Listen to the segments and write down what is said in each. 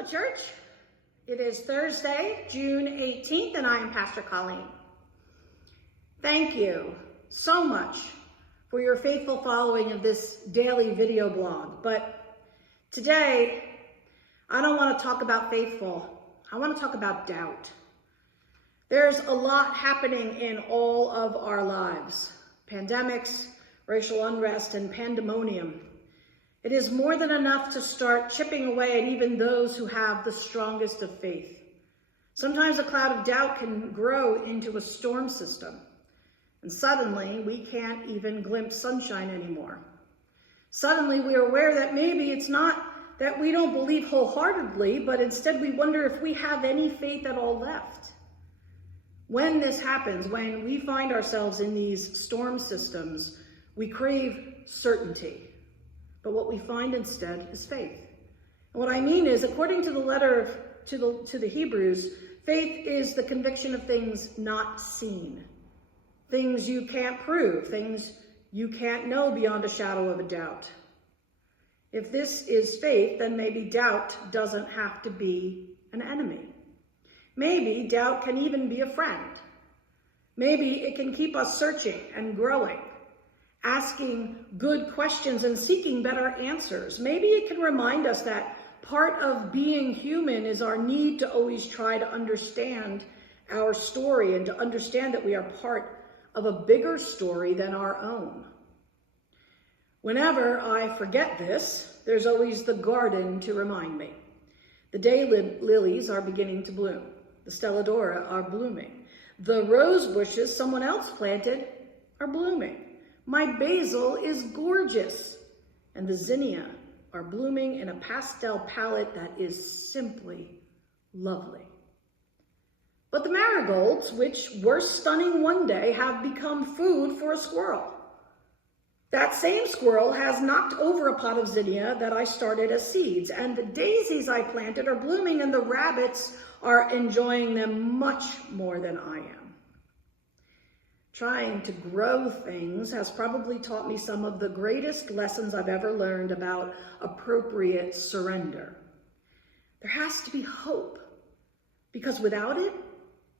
Hello, church. It is Thursday, June 18th, and I am Pastor Colleen. Thank you so much for your faithful following of this daily video blog. But today, I don't want to talk about faithful. I want to talk about doubt. There's a lot happening in all of our lives. Pandemics, racial unrest, and pandemonium. It is more than enough to start chipping away at even those who have the strongest of faith. Sometimes a cloud of doubt can grow into a storm system, and suddenly we can't even glimpse sunshine anymore. Suddenly we are aware that maybe it's not that we don't believe wholeheartedly, but instead we wonder if we have any faith at all left. When this happens, when we find ourselves in these storm systems, we crave certainty. But what we find instead is faith. And what I mean is, according to the letter to the Hebrews, faith is the conviction of things not seen. Things you can't prove, things you can't know beyond a shadow of a doubt. If this is faith, then maybe doubt doesn't have to be an enemy. Maybe doubt can even be a friend. Maybe it can keep us searching and growing, asking good questions and seeking better answers. Maybe it can remind us that part of being human is our need to always try to understand our story and to understand that we are part of a bigger story than our own. Whenever I forget this, there's always the garden to remind me. The daylilies are beginning to bloom. The stelladora are blooming. The rose bushes someone else planted are blooming. My basil is gorgeous, and the zinnia are blooming in a pastel palette that is simply lovely. But the marigolds, which were stunning one day, have become food for a squirrel. That same squirrel has knocked over a pot of zinnia that I started as seeds, and the daisies I planted are blooming, and the rabbits are enjoying them much more than I am. Trying to grow things has probably taught me some of the greatest lessons I've ever learned about appropriate surrender. There has to be hope, because without it,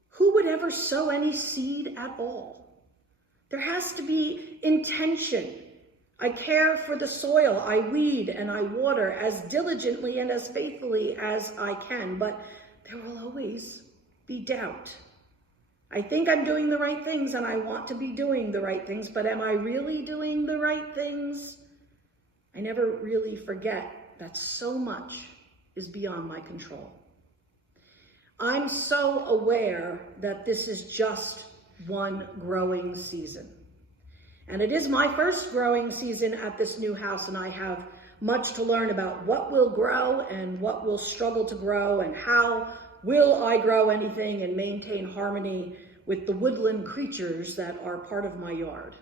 who would ever sow any seed at all? There has to be intention. I care for the soil, I weed and I water as diligently and as faithfully as I can, but there will always be doubt. I think I'm doing the right things and I want to be doing the right things, but am I really doing the right things? I never really forget that so much is beyond my control. I'm so aware that this is just one growing season. And it is my first growing season at this new house, and I have much to learn about what will grow and what will struggle to grow, and how will I grow anything and maintain harmony with the woodland creatures that are part of my yard.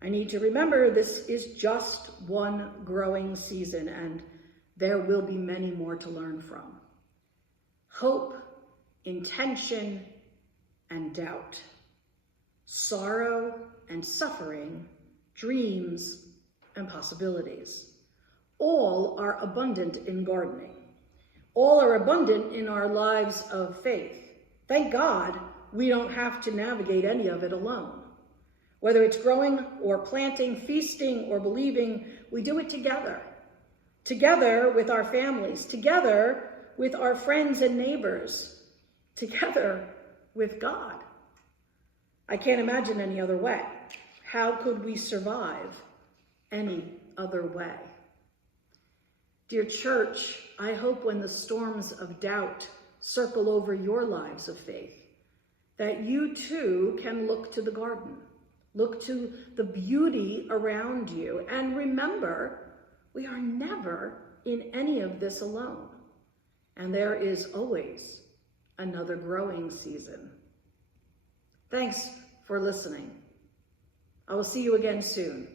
I need to remember this is just one growing season, and there will be many more to learn from. Hope, intention, and doubt. Sorrow and suffering, dreams and possibilities. All are abundant in gardening. All are abundant in our lives of faith. Thank God we don't have to navigate any of it alone. Whether it's growing or planting, feasting or believing, we do it together. Together with our families, together with our friends and neighbors, together with God. I can't imagine any other way. How could we survive any other way? Dear church, I hope when the storms of doubt circle over your lives of faith, that you too can look to the garden, look to the beauty around you, and remember, we are never in any of this alone. And there is always another growing season. Thanks for listening. I will see you again soon.